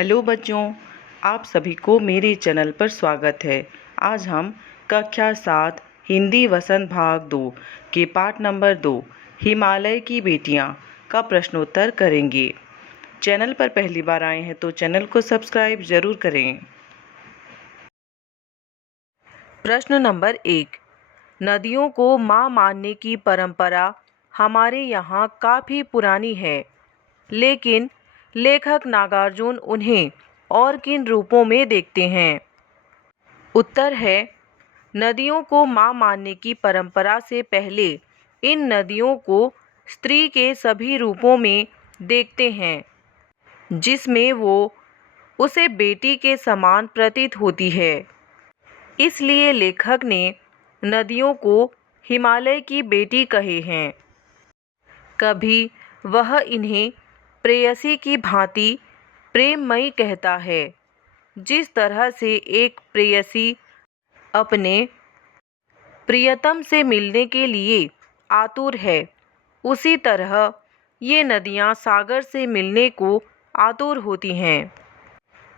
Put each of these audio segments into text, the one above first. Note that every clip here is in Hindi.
हेलो बच्चों, आप सभी को मेरे चैनल पर स्वागत है। आज हम कक्षा 7 हिंदी वसंत भाग 2 के पाठ नंबर 2 हिमालय की बेटियां का प्रश्नोत्तर करेंगे। चैनल पर पहली बार आए हैं तो चैनल को सब्सक्राइब जरूर करें। प्रश्न नंबर 1। नदियों को माँ मानने की परंपरा हमारे यहाँ काफ़ी पुरानी है, लेकिन लेखक नागार्जुन उन्हें और किन रूपों में देखते हैं? उत्तर है, नदियों को माँ मानने की परंपरा से पहले इन नदियों को स्त्री के सभी रूपों में देखते हैं, जिसमें वो उसे बेटी के समान प्रतीत होती है। इसलिए लेखक ने नदियों को हिमालय की बेटी कहे हैं। कभी वह इन्हें प्रेयसी की भांति प्रेममयी कहता है। जिस तरह से एक प्रेयसी अपने प्रियतम से मिलने के लिए आतुर है, उसी तरह ये नदियाँ सागर से मिलने को आतुर होती हैं।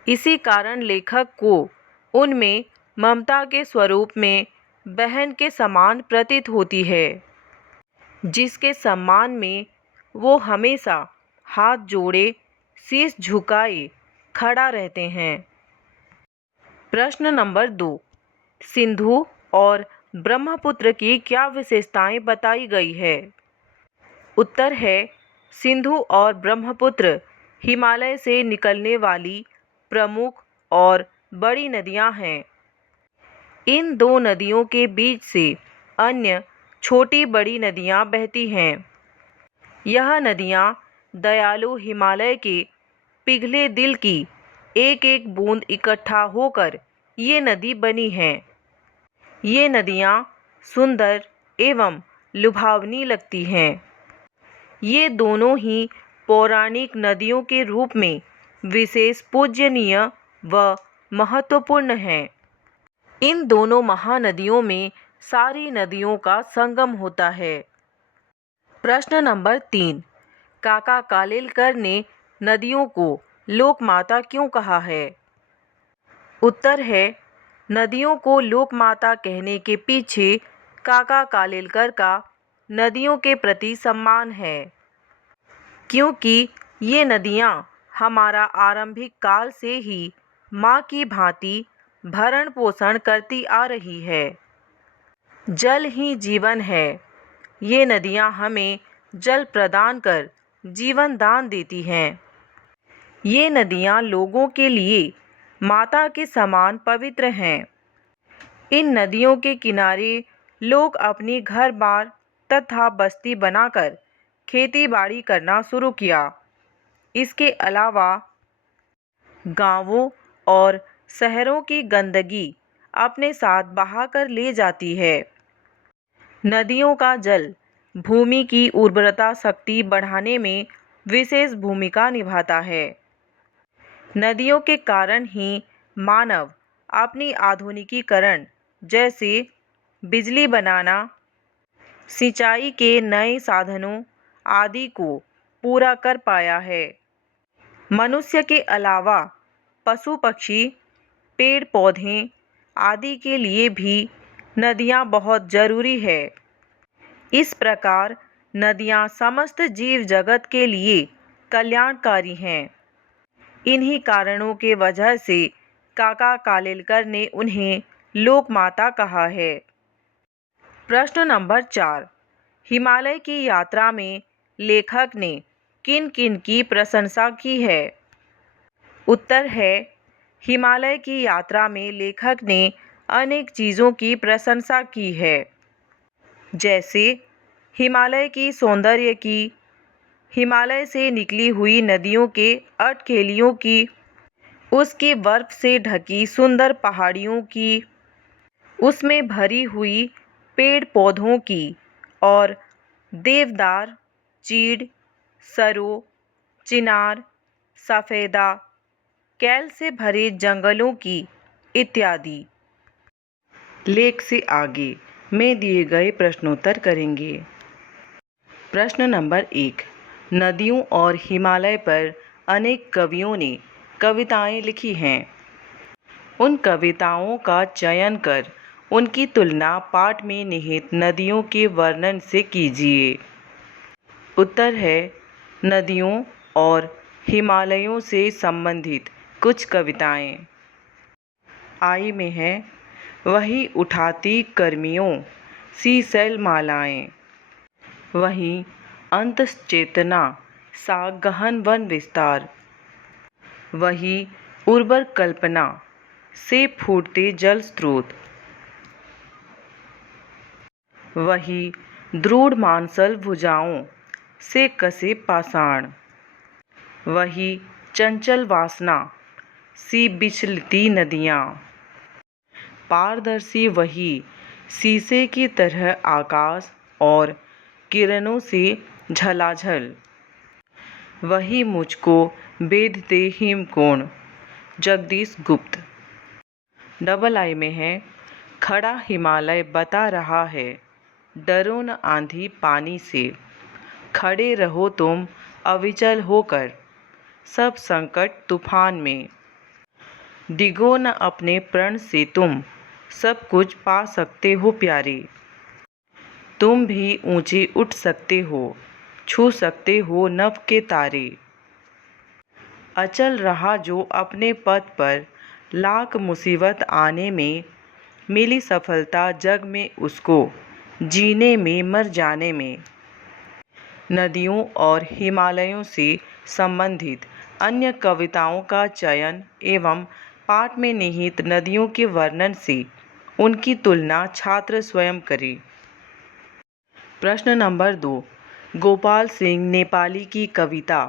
इसी कारण लेखक को उनमें ममता के स्वरूप में बहन के समान प्रतीत होती है, जिसके सम्मान में वो हमेशा हाथ जोड़े शीश झुकाए खड़ा रहते हैं। प्रश्न नंबर 2। सिंधु और ब्रह्मपुत्र की क्या विशेषताएं बताई गई है? उत्तर है, सिंधु और ब्रह्मपुत्र हिमालय से निकलने वाली प्रमुख और बड़ी नदियां हैं। इन दो नदियों के बीच से अन्य छोटी बड़ी नदियां बहती हैं। यह नदियां दयालु हिमालय के पिघले दिल की एक एक बूंद इकट्ठा होकर ये नदी बनी हैं। ये नदियाँ सुंदर एवं लुभावनी लगती हैं। ये दोनों ही पौराणिक नदियों के रूप में विशेष पूजनीय व महत्वपूर्ण हैं। इन दोनों महानदियों में सारी नदियों का संगम होता है। प्रश्न नंबर 3। काका कालेलकर ने नदियों को लोकमाता क्यों कहा है? उत्तर है, नदियों को लोकमाता कहने के पीछे काका कालेलकर का नदियों के प्रति सम्मान है, क्योंकि ये नदियाँ हमारा आरंभिक काल से ही माँ की भांति भरण पोषण करती आ रही है। जल ही जीवन है। ये नदियाँ हमें जल प्रदान कर जीवन दान देती हैं। ये नदियाँ लोगों के लिए माता के समान पवित्र हैं। इन नदियों के किनारे लोग अपनी घर बार तथा बस्ती बनाकर खेती बाड़ी करना शुरू किया। इसके अलावा गांवों और शहरों की गंदगी अपने साथ बहाकर ले जाती है। नदियों का जल भूमि की उर्वरता शक्ति बढ़ाने में विशेष भूमिका निभाता है। नदियों के कारण ही मानव अपनी आधुनिकीकरण जैसे बिजली बनाना, सिंचाई के नए साधनों आदि को पूरा कर पाया है। मनुष्य के अलावा पशु पक्षी, पेड़ पौधे आदि के लिए भी नदियाँ बहुत जरूरी है। इस प्रकार नदियाँ समस्त जीव जगत के लिए कल्याणकारी हैं। इन्हीं कारणों के वजह से काका कालेलकर ने उन्हें लोकमाता कहा है। प्रश्न नंबर 4। हिमालय की यात्रा में लेखक ने किन किन की प्रशंसा की है? उत्तर है, हिमालय की यात्रा में लेखक ने अनेक चीज़ों की प्रशंसा की है, जैसे हिमालय की सौंदर्य की, हिमालय से निकली हुई नदियों के अटखेलियों की, उसकी बर्फ से ढकी सुंदर पहाड़ियों की, उसमें भरी हुई पेड़ पौधों की और देवदार, चीड़, सरो, चिनार, सफ़ेदा, कैल से भरे जंगलों की इत्यादि। लेख से आगे में दिए गए प्रश्नोत्तर करेंगे। प्रश्न नंबर 1। नदियों और हिमालय पर अनेक कवियों ने कविताएं लिखी हैं। उन कविताओं का चयन कर उनकी तुलना पाठ में निहित नदियों के वर्णन से कीजिए। उत्तर है नदियों और हिमालयों से संबंधित कुछ कविताएं। आई में है वही उठाती कर्मियों सी शैलमालाएं, वहीं अंतश्चेतना सा गहन वन विस्तार, वही उर्वर कल्पना से फूटते जल स्रोत, वही दृढ़ मांसल भुजाओं से कसे पाषाण, वही चंचल वासना सी बिचलती नदियाँ, पारदर्शी वही शीशे की तरह आकाश और किरणों से झलाझल, वही मुझको बेधते हिमकोण। जगदीश गुप्त। डबल आई में है खड़ा हिमालय बता रहा है डरो न आंधी पानी से, खड़े रहो तुम अविचल होकर सब संकट तूफान में, डिगो न अपने प्रण से तुम सब कुछ पा सकते हो प्यारे, तुम भी ऊंचे उठ सकते हो छू सकते हो नभ के तारे, अचल रहा जो अपने पद पर लाख मुसीबत आने में, मिली सफलता जग में उसको जीने में मर जाने में। नदियों और हिमालयों से संबंधित अन्य कविताओं का चयन एवं पाठ में निहित नदियों के वर्णन से उनकी तुलना छात्र स्वयं करें। प्रश्न नंबर 2। गोपाल सिंह नेपाली की कविता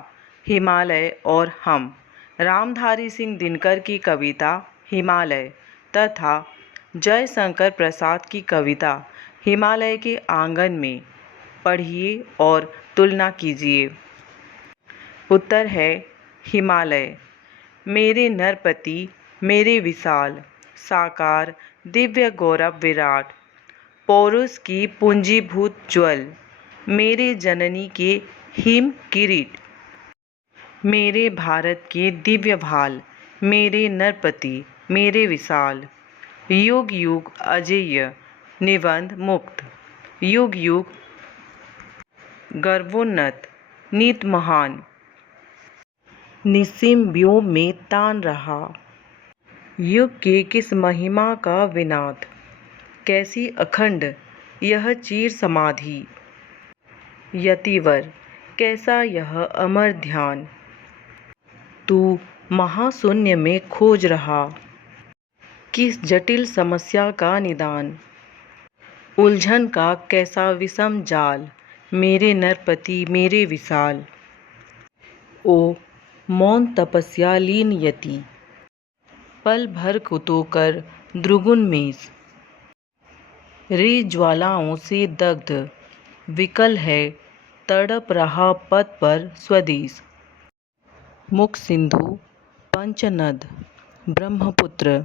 हिमालय और हम, रामधारी सिंह दिनकर की कविता हिमालय तथा जयशंकर प्रसाद की कविता हिमालय के आंगन में पढ़िए और तुलना कीजिए। उत्तर है हिमालय। मेरे नरपति मेरे विशाल साकार दिव्य गौरव विराट, पौरुष की पूंजीभूत ज्वल, मेरे जननी के हिम किरीट, मेरे भारत के दिव्य भाल, मेरे नरपति मेरे विशाल, युग युग अजेय निबंध मुक्त, युग युग गर्वोन्नत नीत महान, निस्सीम व्योम में तान रहा, युग के किस महिमा का विनाद, कैसी अखंड यह चीर समाधि, यतिवर कैसा यह अमर ध्यान, तू महाशून्य में खोज रहा, किस जटिल समस्या का निदान, उलझन का कैसा विषम जाल, मेरे नरपति मेरे विशाल, ओ मौन तपस्या लीन यति, पल भर कुतो कर द्रुगुन मेष, रे ज्वालाओं से दग्ध विकल है तड़प रहा पद पर स्वदेश, मुख सिंधु पंचनद ब्रह्मपुत्र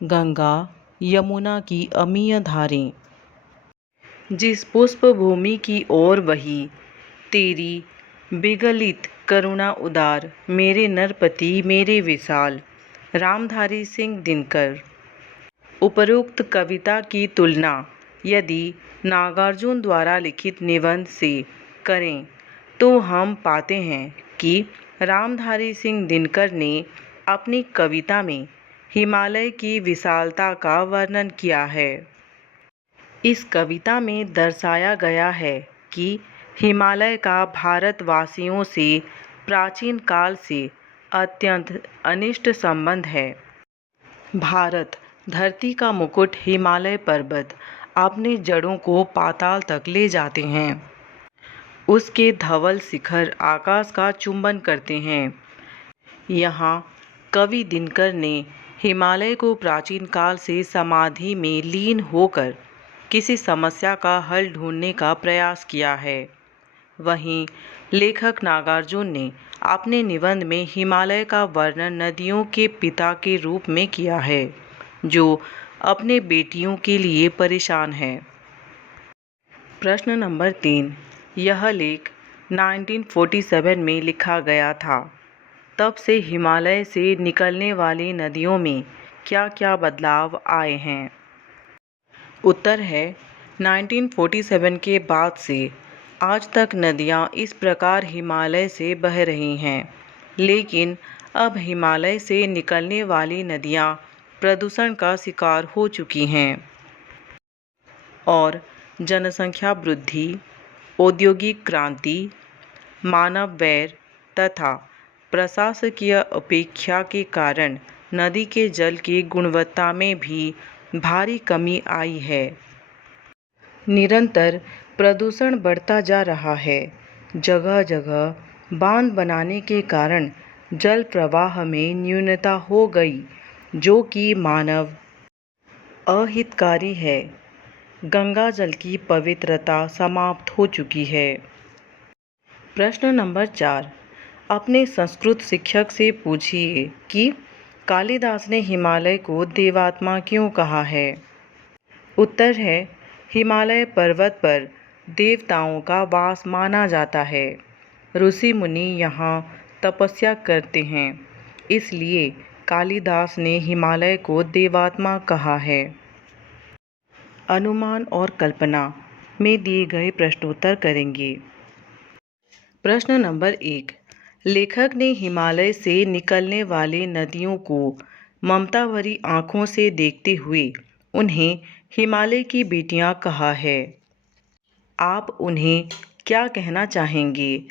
गंगा यमुना की अमीय धारें, जिस पुष्प भूमि की ओर वही तेरी विगलित करुणा उदार, मेरे नरपति मेरे विशाल, रामधारी सिंह दिनकर। उपरोक्त कविता की तुलना यदि नागार्जुन द्वारा लिखित निबंध से करें तो हम पाते हैं कि रामधारी सिंह दिनकर ने अपनी कविता में हिमालय की विशालता का वर्णन किया है। इस कविता में दर्शाया गया है कि हिमालय का भारतवासियों से प्राचीन काल से अत्यंत अनिष्ट संबंध है। भारत धरती का मुकुट हिमालय पर्वत अपनी जड़ों को पाताल तक ले जाते हैं। उसके धवल शिखर आकाश का चुंबन करते हैं। यहाँ कवि दिनकर ने हिमालय को प्राचीन काल से समाधि में लीन होकर किसी समस्या का हल ढूंढने का प्रयास किया है। वहीं लेखक नागार्जुन ने अपने निबंध में हिमालय का वर्णन नदियों के पिता के रूप में किया है, जो अपने बेटियों के लिए परेशान है। प्रश्न नंबर 3। यह लेख 1947 में लिखा गया था। तब से हिमालय से निकलने वाली नदियों में क्या क्या बदलाव आए हैं? उत्तर है 1947 के बाद से आज तक नदियाँ इस प्रकार हिमालय से बह रही हैं, लेकिन अब हिमालय से निकलने वाली नदियाँ प्रदूषण का शिकार हो चुकी हैं और जनसंख्या वृद्धि, औद्योगिक क्रांति, मानव वैर तथा प्रशासकीय उपेक्षा के कारण नदी के जल की गुणवत्ता में भी भारी कमी आई है। निरंतर प्रदूषण बढ़ता जा रहा है। जगह जगह बांध बनाने के कारण जल प्रवाह में न्यूनता हो गई, जो कि मानव अहितकारी है। गंगा जल की पवित्रता समाप्त हो चुकी है। प्रश्न नंबर 4, अपने संस्कृत शिक्षक से पूछिए कि कालिदास ने हिमालय को देवात्मा क्यों कहा है? उत्तर है हिमालय पर्वत पर देवताओं का वास माना जाता है। ऋषि मुनि यहाँ तपस्या करते हैं, इसलिए कालिदास ने हिमालय को देवात्मा कहा है। अनुमान और कल्पना में दिए गए प्रश्नोत्तर करेंगे। प्रश्न नंबर 1, लेखक ने हिमालय से निकलने वाली नदियों को ममता भरी आँखों से देखते हुए उन्हें हिमालय की बेटियां कहा है। आप उन्हें क्या कहना चाहेंगे?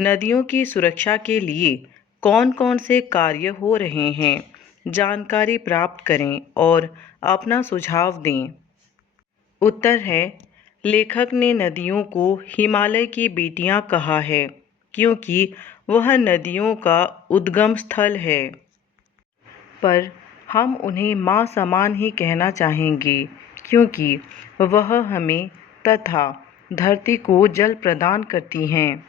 नदियों की सुरक्षा के लिए कौन-कौन से कार्य हो रहे हैं? जानकारी प्राप्त करें और अपना सुझाव दें। उत्तर है लेखक ने नदियों को हिमालय की बेटियां कहा है क्योंकि वह नदियों का उद्गम स्थल है, पर हम उन्हें माँ समान ही कहना चाहेंगे क्योंकि वह हमें तथा धरती को जल प्रदान करती हैं।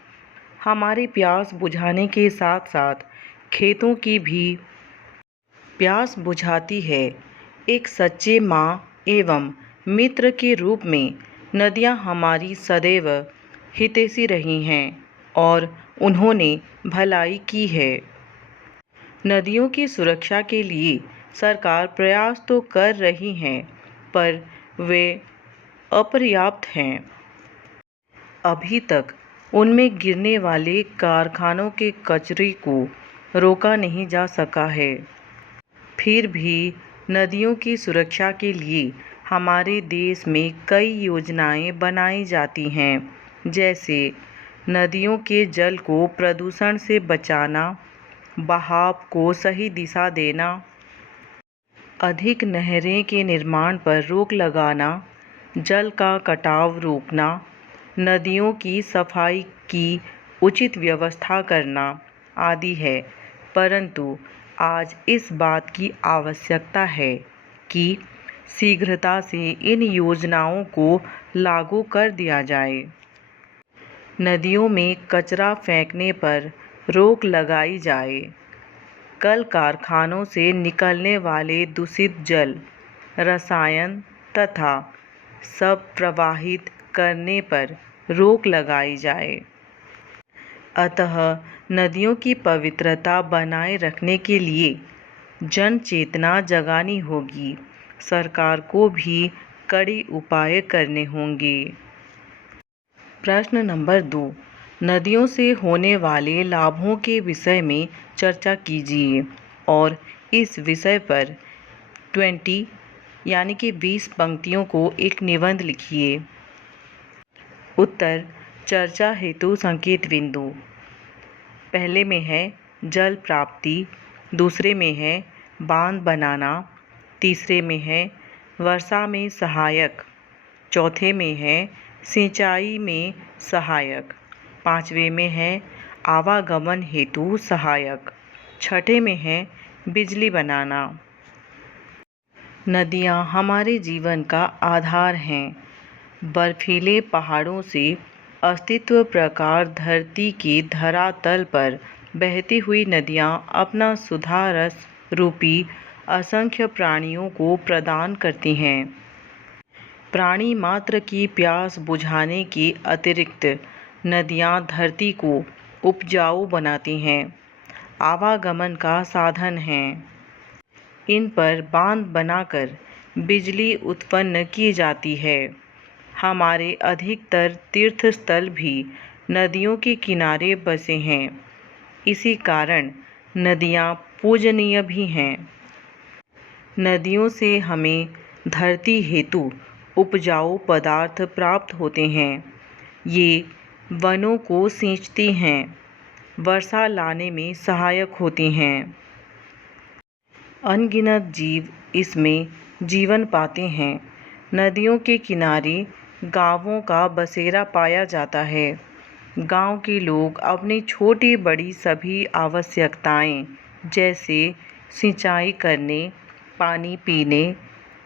हमारी प्यास बुझाने के साथ साथ खेतों की भी प्यास बुझाती है। एक सच्चे माँ एवं मित्र के रूप में नदियाँ हमारी सदैव हितैषी रही हैं और उन्होंने भलाई की है। नदियों की सुरक्षा के लिए सरकार प्रयास तो कर रही है, पर वे अपर्याप्त हैं। अभी तक उनमें गिरने वाले कारखानों के कचरे को रोका नहीं जा सका है। फिर भी नदियों की सुरक्षा के लिए हमारे देश में कई योजनाएं बनाई जाती हैं, जैसे नदियों के जल को प्रदूषण से बचाना, बहाव को सही दिशा देना, अधिक नहरें के निर्माण पर रोक लगाना, जल का कटाव रोकना, नदियों की सफाई की उचित व्यवस्था करना आदि है। परंतु आज इस बात की आवश्यकता है कि शीघ्रता से इन योजनाओं को लागू कर दिया जाए। नदियों में कचरा फेंकने पर रोक लगाई जाए। कल कारखानों से निकलने वाले दूषित जल, रसायन तथा सब प्रवाहित करने पर रोक लगाई जाए। अतः नदियों की पवित्रता बनाए रखने के लिए जन चेतना जगानी होगी। सरकार को भी कड़ी उपाय करने होंगे। प्रश्न नंबर 2, नदियों से होने वाले लाभों के विषय में चर्चा कीजिए और इस विषय पर 20 यानी कि 20 पंक्तियों को एक निबंध लिखिए। उत्तर चर्चा हेतु संकेत बिंदु। पहले में है जल प्राप्ति, दूसरे में है बांध बनाना, तीसरे में है वर्षा में सहायक, चौथे में है सिंचाई में सहायक, पांचवें में है आवागमन हेतु सहायक, छठे में है बिजली बनाना। नदियाँ हमारे जीवन का आधार हैं। बर्फीले पहाड़ों से अस्तित्व प्रकार धरती की धरातल पर बहती हुई नदियाँ अपना सुधा रस रूपी असंख्य प्राणियों को प्रदान करती हैं। प्राणी मात्र की प्यास बुझाने के अतिरिक्त नदियाँ धरती को उपजाऊ बनाती हैं। आवागमन का साधन हैं। इन पर बांध बनाकर बिजली उत्पन्न की जाती है। हमारे अधिकतर तीर्थ स्थल भी नदियों के किनारे बसे हैं। इसी कारण नदियाँ पूजनीय भी हैं। नदियों से हमें धरती हेतु उपजाऊ पदार्थ प्राप्त होते हैं। ये वनों को सींचती हैं, वर्षा लाने में सहायक होती हैं। अनगिनत जीव इसमें जीवन पाते हैं। नदियों के किनारे गांवों का बसेरा पाया जाता है। गांव के लोग अपनी छोटी बड़ी सभी आवश्यकताएं जैसे सिंचाई करने, पानी पीने,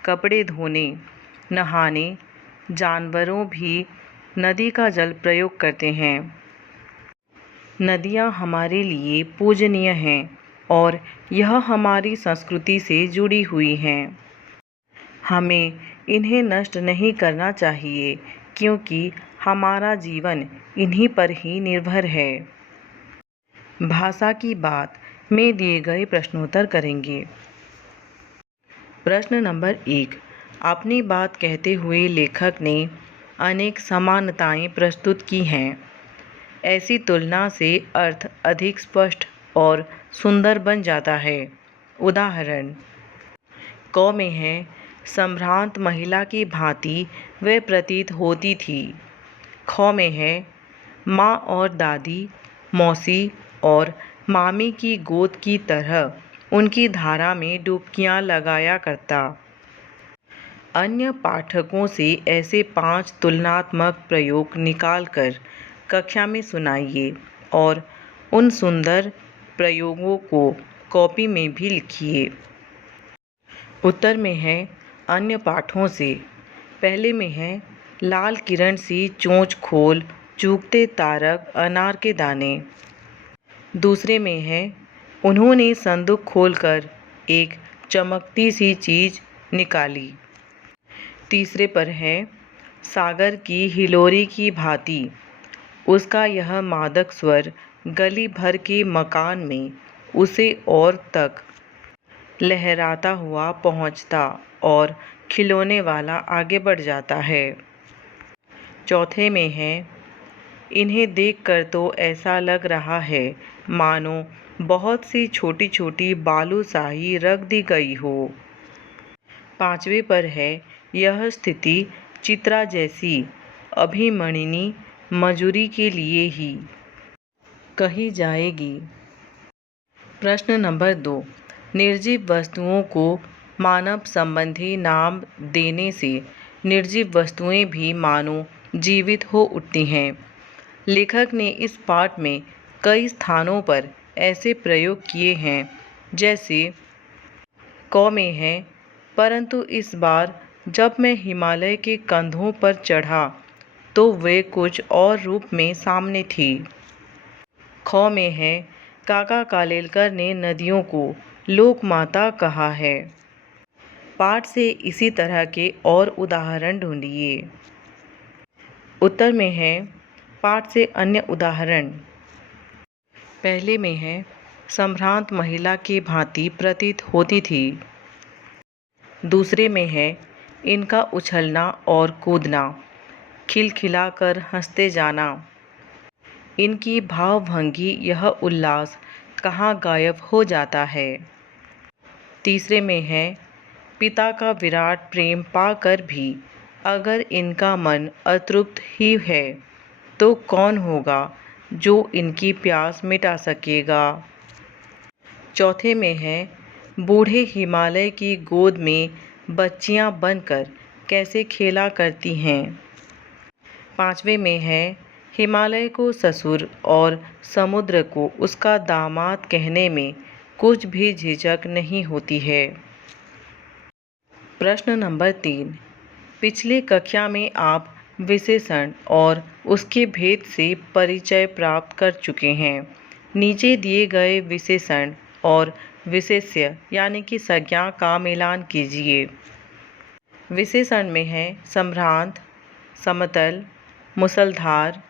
कपड़े धोने, नहाने, जानवरों भी नदी का जल प्रयोग करते हैं। नदियाँ हमारे लिए पूजनीय हैं और यह हमारी संस्कृति से जुड़ी हुई हैं। हमें इन्हें नष्ट नहीं करना चाहिए क्योंकि हमारा जीवन इन्हीं पर ही निर्भर है। भाषा की बात में दिए गए प्रश्नोत्तर करेंगे। प्रश्न नंबर 1। अपनी बात कहते हुए लेखक ने अनेक समानताएं प्रस्तुत की हैं। ऐसी तुलना से अर्थ अधिक स्पष्ट और सुंदर बन जाता है। उदाहरण क में है, संभ्रांत महिला की भांति वे प्रतीत होती थी। ख में है, माँ और दादी, मौसी और मामी की गोद की तरह उनकी धारा में डुबकियाँ लगाया करता। अन्य पाठकों से ऐसे 5 तुलनात्मक प्रयोग निकालकर कक्षा में सुनाइए और उन सुंदर प्रयोगों को कॉपी में भी लिखिए। उत्तर में है अन्य पाठों से। पहले में है, लाल किरण सी चोंच खोल चूकते तारक अनार के दाने। दूसरे में है, उन्होंने संदूक खोलकर एक चमकती सी चीज निकाली। तीसरे पर है, सागर की हिलोरी की भांति उसका यह मादक स्वर गली भर के मकान में उसे और तक लहराता हुआ पहुंचता और खिलौने वाला आगे बढ़ जाता है। चौथे में है, इन्हें देखकर तो ऐसा लग रहा है मानो बहुत सी छोटी छोटी बालूशाही रख दी गई हो। पांचवे पर है, यह स्थिति चित्रा जैसी अभिमन्यिनी मजूरी के लिए ही कही जाएगी। प्रश्न नंबर 2। निर्जीव वस्तुओं को मानव संबंधी नाम देने से निर्जीव वस्तुएं भी मानो जीवित हो उठती हैं। लेखक ने इस पाठ में कई स्थानों पर ऐसे प्रयोग किए हैं जैसे क में है, परंतु इस बार जब मैं हिमालय के कंधों पर चढ़ा तो वे कुछ और रूप में सामने थी। ख में है, काका कालेलकर ने नदियों को लोकमाता कहा है। पाठ से इसी तरह के और उदाहरण ढूंढिए। उत्तर में है, पाठ से अन्य उदाहरण। पहले में है, संभ्रांत महिला की भांति प्रतीत होती थी। दूसरे में है, इनका उछलना और कूदना, खिलखिलाकर हंसते जाना। इनकी भावभंगी यह उल्लास कहाँ गायब हो जाता है। तीसरे में है, पिता का विराट प्रेम पाकर भी अगर इनका मन अतृप्त ही है तो कौन होगा जो इनकी प्यास मिटा सकेगा। चौथे में है, बूढ़े हिमालय की गोद में बच्चियां बनकर कैसे खेला करती हैं। पांचवे में है, हिमालय को ससुर और समुद्र को उसका दामाद कहने में कुछ भी झिझक नहीं होती है। प्रश्न नंबर 3। पिछली कक्षा में आप विशेषण और उसके भेद से परिचय प्राप्त कर चुके हैं। नीचे दिए गए विशेषण और विशेष्य यानी कि संज्ञा का मिलान कीजिए। विशेषण में है संभ्रांत, समतल, मूसलाधार,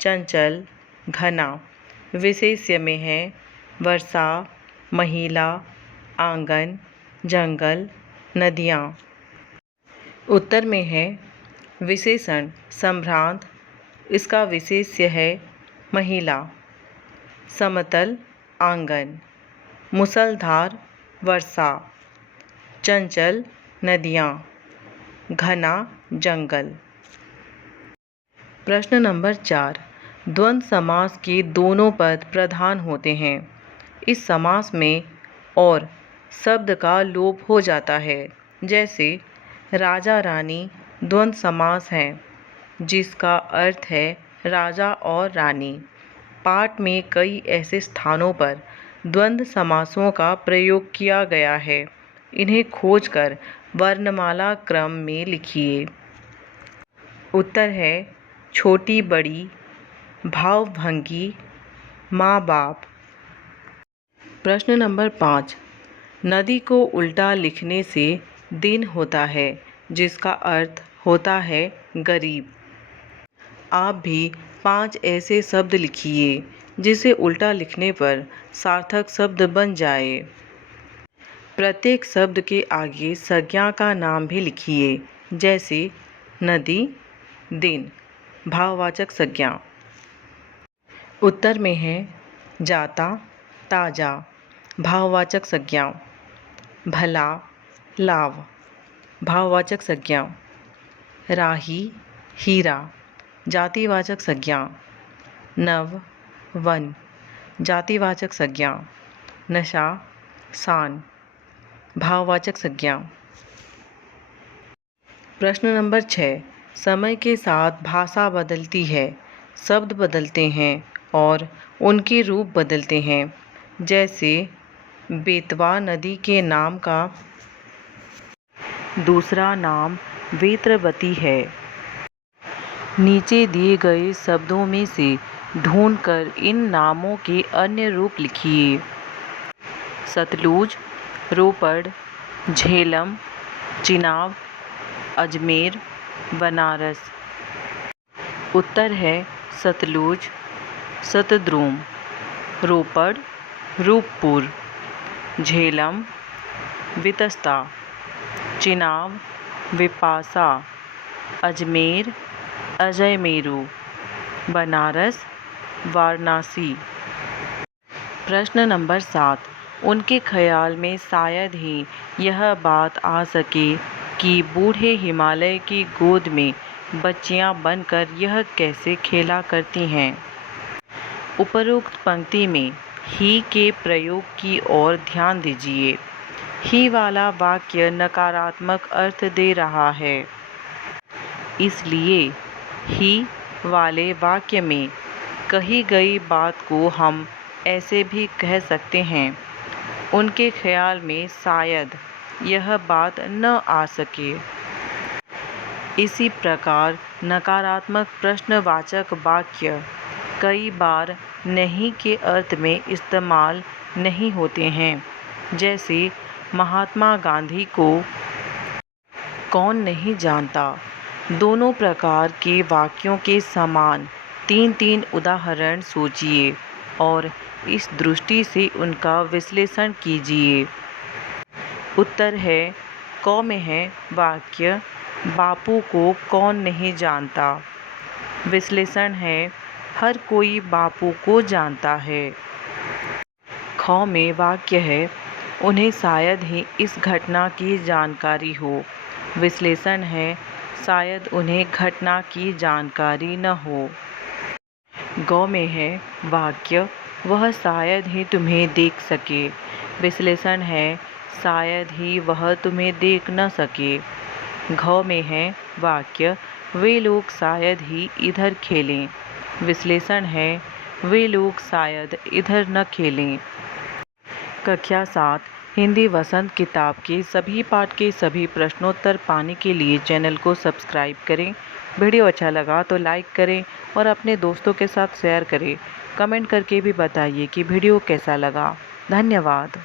चंचल, घना। विशेष्य में है वर्षा, महिला, आंगन, जंगल, नदियाँ। उत्तर में है विशेषण संभ्रांत, इसका विशेष्य है महिला। समतल आंगन, मूसलधार वर्षा, चंचल नदियाँ, घना जंगल। प्रश्न नंबर 4, द्वंद्व समास के दोनों पद प्रधान होते हैं। इस समास में और शब्द का लोप हो जाता है। जैसे राजा रानी द्वंद्व समास है जिसका अर्थ है राजा और रानी। पाठ में कई ऐसे स्थानों पर द्वंद्व समासों का प्रयोग किया गया है। इन्हें खोजकर वर्णमाला क्रम में लिखिए। उत्तर है छोटी बड़ी, भावभंगी, माँ बाप। प्रश्न नंबर 5, नदी को उल्टा लिखने से दिन होता है जिसका अर्थ होता है गरीब। आप भी 5 ऐसे शब्द लिखिए जिसे उल्टा लिखने पर सार्थक शब्द बन जाए। प्रत्येक शब्द के आगे संज्ञा का नाम भी लिखिए। जैसे नदी, दिन, भाववाचक संज्ञा। उत्तर में है जाता, ताजा, भाववाचक संज्ञा। भला, लाभ, भाववाचक संज्ञा। राही, हीरा, जातिवाचक संज्ञा। नव, वन, जातिवाचक संज्ञा। नशा, शान, भाववाचक संज्ञा। प्रश्न नंबर 6, समय के साथ भाषा बदलती है, शब्द बदलते हैं और उनके रूप बदलते हैं। जैसे बेतवा नदी के नाम का दूसरा नाम वेत्रवती है। नीचे दिए गए शब्दों में से ढूंढकर इन नामों के अन्य रूप लिखिए। सतलुज, रोपड़, झेलम, चिनाब, अजमेर, बनारस। उत्तर है सतलुज, शतद्रुम, रोपड़, रूपपुर, झेलम, वितस्ता, चिनाब, विपासा, अजमेर, अजयमेरु, बनारस, वाराणसी। प्रश्न नंबर 7, उनके ख्याल में शायद ही यह बात आ सके कि बूढ़े हिमालय की गोद में बच्चियां बनकर यह कैसे खेला करती हैं। उपरोक्त पंक्ति में ही के प्रयोग की ओर ध्यान दीजिए। ही वाला वाक्य नकारात्मक अर्थ दे रहा है, इसलिए ही वाले वाक्य में कही गई बात को हम ऐसे भी कह सकते हैं, उनके ख्याल में शायद यह बात न आ सके। इसी प्रकार नकारात्मक प्रश्नवाचक वाक्य कई बार नहीं के अर्थ में इस्तेमाल नहीं होते हैं। जैसे महात्मा गांधी को कौन नहीं जानता। दोनों प्रकार के वाक्यों के समान 3 उदाहरण सोचिए और इस दृष्टि से उनका विश्लेषण कीजिए। उत्तर है क में है वाक्य बापू को कौन नहीं जानता। विश्लेषण है हर कोई बापू को जानता है। ख में वाक्य है उन्हें शायद ही इस घटना की जानकारी हो। विश्लेषण है शायद उन्हें घटना की जानकारी न हो। ग में है वाक्य वह शायद ही तुम्हें देख सके। विश्लेषण है शायद ही वह तुम्हें देख न सके। घ में है वाक्य वे लोग शायद ही इधर खेलें। विश्लेषण है वे लोग शायद इधर न खेलें। कक्षा 7 हिंदी वसंत किताब के सभी पाठ के सभी प्रश्नोत्तर पाने के लिए चैनल को सब्सक्राइब करें। वीडियो अच्छा लगा तो लाइक करें और अपने दोस्तों के साथ शेयर करें। कमेंट करके भी बताइए कि वीडियो कैसा लगा। धन्यवाद।